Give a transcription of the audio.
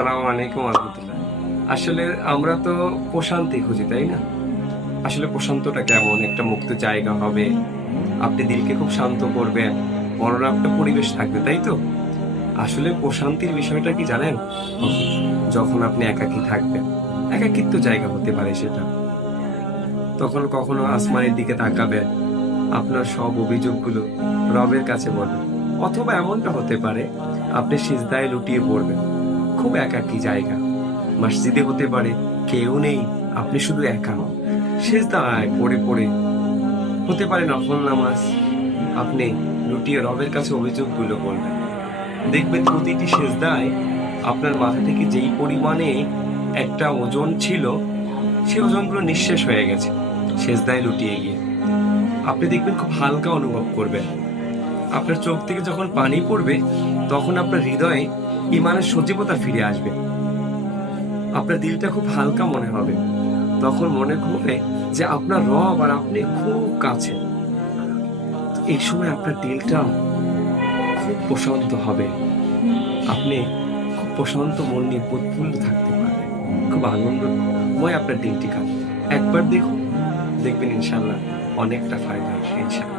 আসসালামু আলাইকুম রহমতুল্লাহ। আসলে আমরা তো প্রশান্তি খুঁজি, তাই না? আসলে প্রশান্তটা কেমন একটা মুক্ত জায়গা হবে, আপনি দিলকে খুব শান্ত করবেন, মনোরম একটা পরিবেশ থাকবে, তাই তো? আসলে প্রশান্তির বিষয়টা কি জানেন? যখন আপনি একাকী থাকবেন, একাকিত্ব জায়গা হতে পারে সেটা। তখন কখনো আসমানের দিকে তাকাবেন, আপনার সব অভিযোগগুলো রবের কাছে বলবেন, অথবা এমনটা হতে পারে আপনি সিজদায় লুটিয়ে পড়বেন, খুব একাকী জায়গা। মসজিদে হতে পারে, কেউ নেই, আপনি শুধু একা, সিজদায় পড়ে পড়ে। হতে পারে নফল নামাজ, আপনি লুটিয়ে রবের কাছে অভিযোগগুলো বলবেন। দেখবেন প্রতিটি সিজদায় আপনার মাথা থেকে যেই পরিমাণে একটা ওজন ছিল, সেই ওজনগুলো নিঃশেষ হয়ে গেছে সিজদায় লুটিয়ে গিয়ে। আপনি দেখবেন খুব হালকা অনুভব করবেন। আপনার চোখ থেকে যখন পানি পড়বে, তখন আপনার হৃদয়ে ইমানের সজীবতা ফিরে আসবে। আপনার দিলটা খুব হালকা মনে হবে। তখন মনে হবে যে আপনার রব আর আপনি খুব কাছে। এই সময় আপনার দিলটা খুব প্রশান্ত হবে। আপনি খুব প্রশান্ত মন নিয়ে প্রফুল্ল থাকতে পারবেন, খুব আনন্দময় আপনার দিনটি কাটবে। একবার দেখুন, দেখবেন ইনশাল্লাহ অনেকটা ফায়দা আসবে ইনশাল্লাহ।